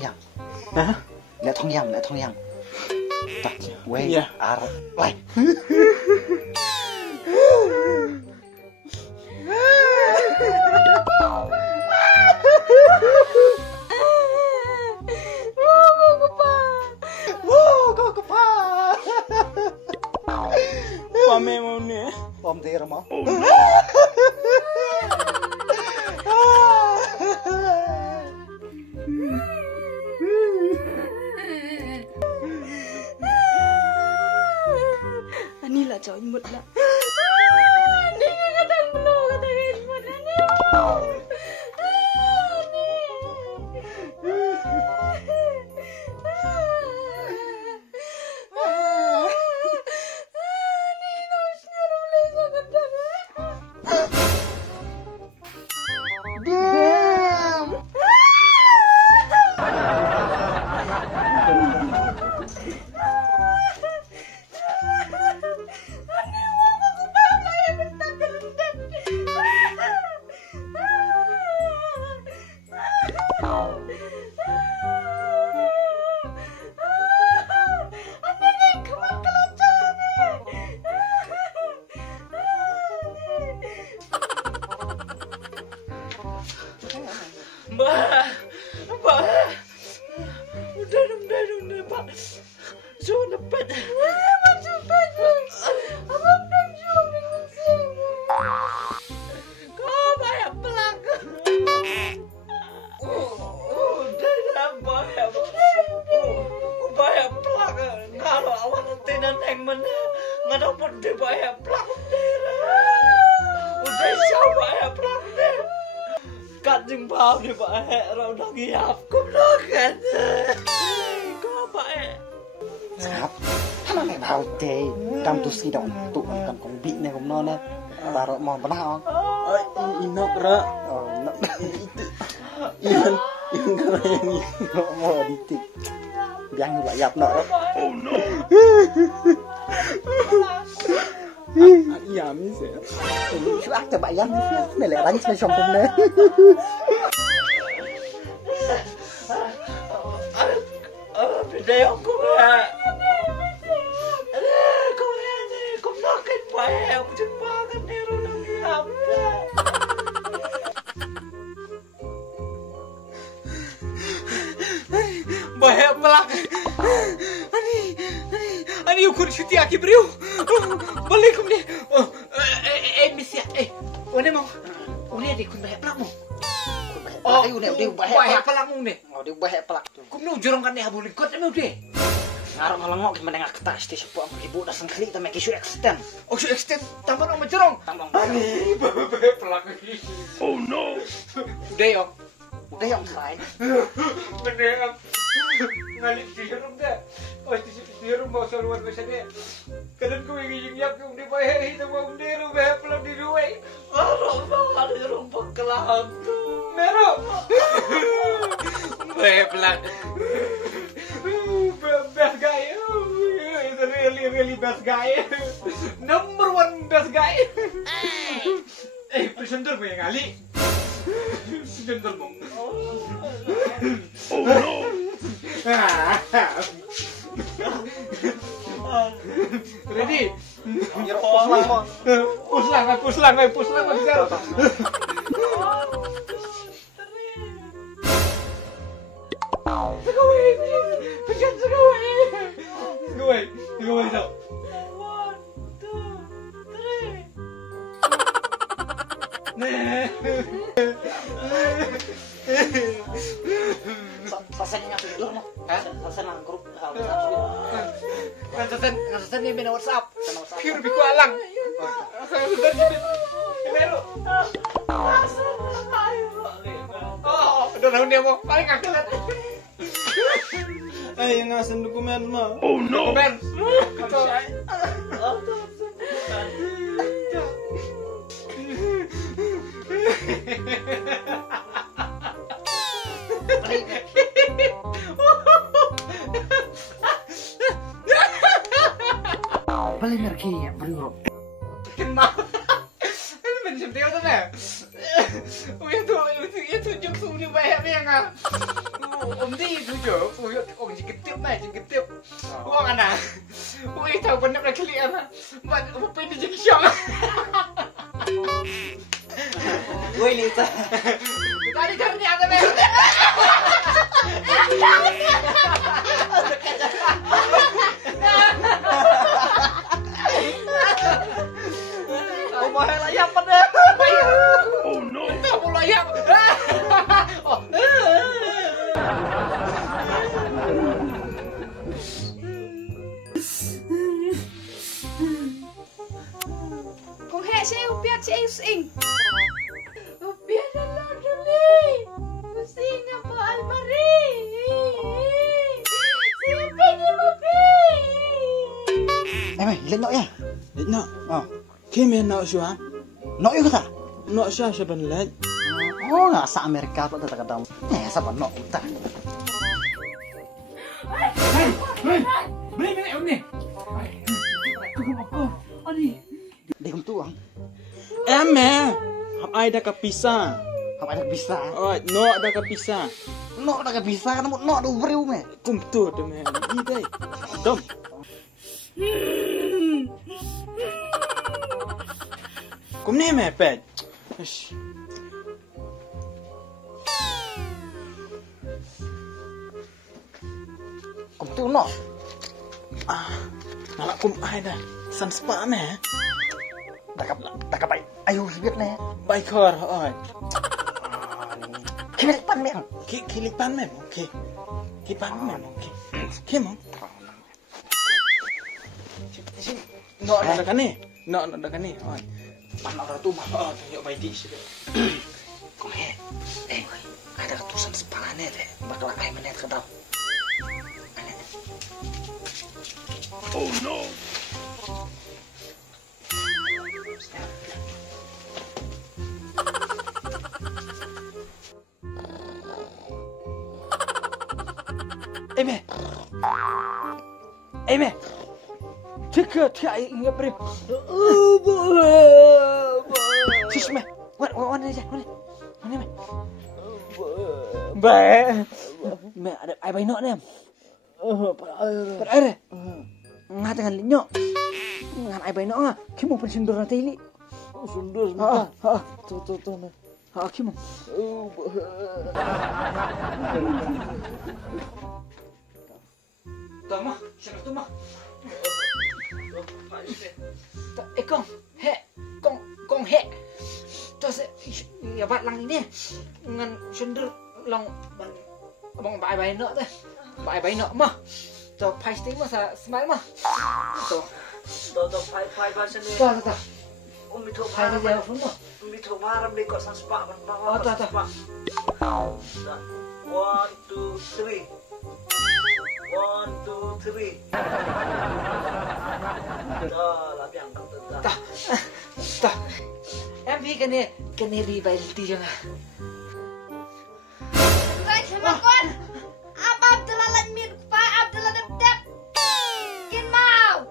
yang. Hah? Lek thong yang. Tak, weh, arep. Lai. Pame mau ni. Pom dia mau. Ani lah cakap imut lah. Mbak, udah, Pak. Jangan dapat. Abang dah jauh dengan sini. Kau banyak pelak. Udah, banyak pelak. Kalau awak nanti nanteng mana, nggak dapat dia banyak pelak. Udah jauh banyak pelak deh. Cắt chừng bao thì bà hẹ rồi nó ghi học cũng nó khen có vậy Sap, hắn này bao thế, cầm tu si động tụ cầm con bị này cũng non nè, bà rồi mòn bắn hao. Inok ra, Ian cái này nó mò đi tị, biang như vậy dập nọ. Oh no. Iya mi sẽ. Chú ác cho bạn dám này lại đánh xoay xong không nè. Đây ông cũng là cũng nó cái bèo chừng ba cái này rồi nó đi học bèo pelak ani ukur Shutia Iapbriew balik kum dia misia mana mau udah deh kun bèo pelak mau Udah bèo pelak mau nih Udah bahaya pelak tuh. kum nu jorong kan dia boleh kot mau deh Ngarap malangok gimana ngak ketas di sepuang ibu dah sengkli tapi kisu extend. oh su extend tambah nama jorong Tambang. ani bèo pelak oh no udah yo Udah yang lain. bener ngalit di rumah deh oh di rumah saluan biasa deh kadang kau ingin nyiap kau di bawah itu mau di rumah pelak di rumah rumah ada rumah kelam meru bèo pelak best guy is a really best guy number one best guy presenter gue yang ngali presenter mong oh no ready puslang bicara Segawai so. 1, 2, 3. Selesai tidur mau. Selesai nangkruk. Ngasasan ni bina WhatsApp. Pure biku alang. Saya sudah ni. Meru. Oh, udah tahu dia mau paling akhirat. Yang ngasen dokumen mah. Oh no. Dokumen. Balik energi ya, bro. Kenal. Itu bencim dia tu lah. Itu jok sudah banyak yang ah. Om đi tu je. Om je ketip mai, je ketip. Orang ana. Oi tahu benar nak klik apa. Buat apa ni je syok. Oi Lita. Tadi cari apa ni? Mau layap pada. Oh no. Tak mau layap. Oh. Con hẹ chị em biết chị em xinh. Biết là Loli. Xin apa almari. Siapa ni mapi? Mày lên nội nha. Lên nọ. Khi mình nọ xóa. Nội cái ta. Nọ xóa sẽ bần lên. Nggak sa Amerika tuh kadang. Sa ba nok ta. Beli ni om ni. Đi cùng tuang. Em mẹ. Học ai đã cặp pizza. Học ai được bisa. Ôi, nọ đã cặp pizza. Nok dah bisa kan nok do vriu me. Cùng tu đó mẹ. Đi đây. Đông. Cùng nè mẹ pet. Cùng tu nok. Nala cùng ai dah. San spa mẹ. Dah kapai. Ayo biết nè. Bay khờ rồi. Khi pan mẹ. Kilipan mẹ. Ok. Kilipan mẹ. Ok. Khi mong. Nọ ada kan ni? Nọ ada kan ni? Oi. Pan nak tu mah. Tengok bayi di sini. Kong he. Ada ratusan spa ne deh. Bakal ai menet ke tau. Oh no. Mẹ. Thích Ing Iapbriew. Sis mẹ. Wan aja. Mana mẹ? Mẹ. Mẹ ada ai bay nok ni. Per air. Ngat dengan linyok. Ngan ai bay nok ah. Ki mau pensundur nanti li. Sundur sebentar. Tu. Ki mau. Tama, siapa tu mah? Kong he. Kong he. Terus ya bat lang ini. Ngan sundur long abang bay nok tu. Bay nok mah. Tu pai sting mah sa smile mah. Tu. Pai bahasa ni. Tu. Umi tu Pai dia jawab semua. Umi tu marah di kok sanspa ban Oh, tu. 1, 2, 3. 1, 2, 3. Dah, lah biang kau tu. Ta. Em biết cái này đi bay đi cho à. Guys, sama kon. Abang telah lanjut pa, abang telah dep. Kin mau.